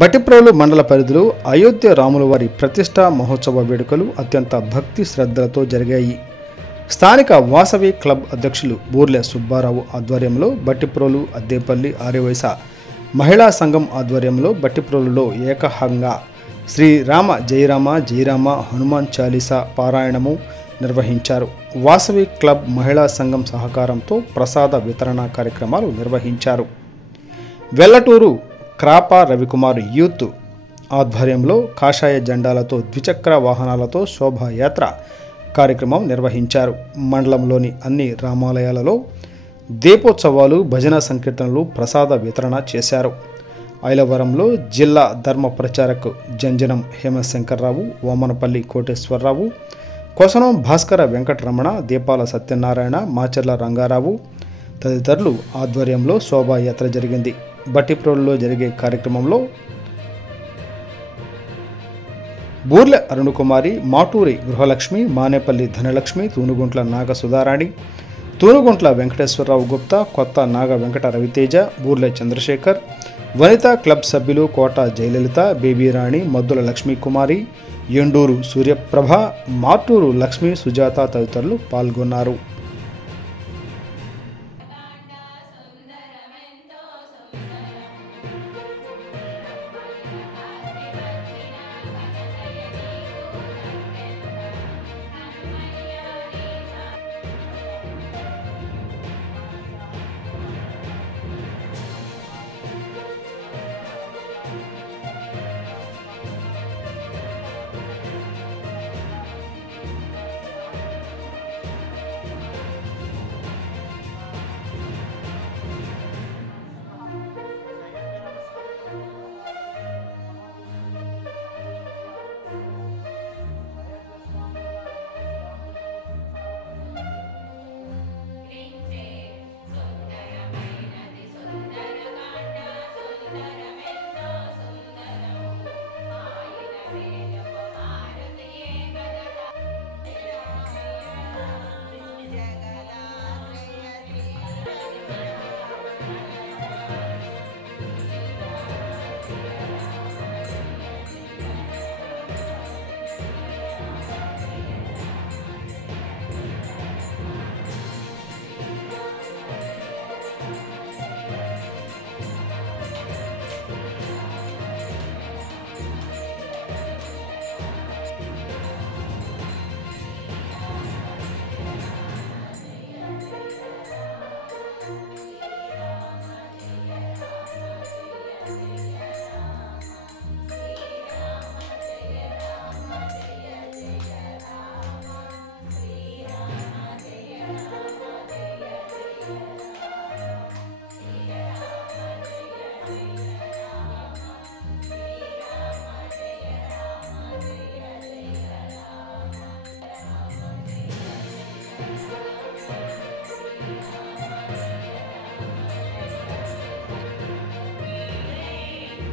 బట్టిప్రోలు మండల పరిధిలో అయోధ్య రాములవారి ప్రతిష్టా మహోత్సవ వేడుకలు అత్యంత భక్తి శ్రద్ధలతో జరిగాయి. స్థానిక వాసవి క్లబ్ అధ్యక్షులు బూర్లె సుబ్బారావు ఆధ్వర్యంలో బట్టిప్రోలు అద్దేపల్లి ఆర్యవైశ్య మహిళా సంఘం ఆధ్వర్యంలో బట్టిప్రోలులో ఏకహంగా శ్రీరామ జయరామ జయరామ హనుమాన్ చాలీసా పారాయణము నిర్వహించారు. వాసవి క్లబ్ మహిళా సంఘం సహకారంతో ప్రసాద వితరణ కార్యక్రమాలు నిర్వహించారు. వెల్లటూరు క్రాప రవికుమార్ యూత్ ఆధ్వర్యంలో కాషాయ జెండాలతో ద్విచక్ర వాహనాలతో శోభాయాత్ర కార్యక్రమం నిర్వహించారు. మండలంలోని అన్ని రామాలయాలలో దీపోత్సవాలు, భజన సంకీర్తనలు, ప్రసాద వితరణ చేశారు. ఐలవరంలో జిల్లా ధర్మ ప్రచారక్ జంజనం హేమశంకర్రావు, వామనపల్లి కోటేశ్వరరావు, కొసనం భాస్కర వెంకటరమణ, దీపాల సత్యనారాయణ, మాచర్ల రంగారావు తదితరులు ఆధ్వర్యంలో శోభాయాత్ర జరిగింది. బట్టిప్రోలులో జరిగే కార్యక్రమంలో బూర్లె అరుణకుమారి, మాటూరి గృహలక్ష్మి, మానేపల్లి ధనలక్ష్మి, తూనుగుంట్ల నాగ సుధారాణి, తూనుగుంట్ల వెంకటేశ్వరరావు గుప్తా, కొత్త నాగ వెంకట రవితేజ, బూర్లె చంద్రశేఖర్, వనితా క్లబ్ సభ్యులు కోట జయలలిత, బేబీరాణి, మద్దుల లక్ష్మీకుమారి, ఎండూరు సూర్యప్రభ, మాటూరు లక్ష్మీ సుజాత తదితరులు పాల్గొన్నారు.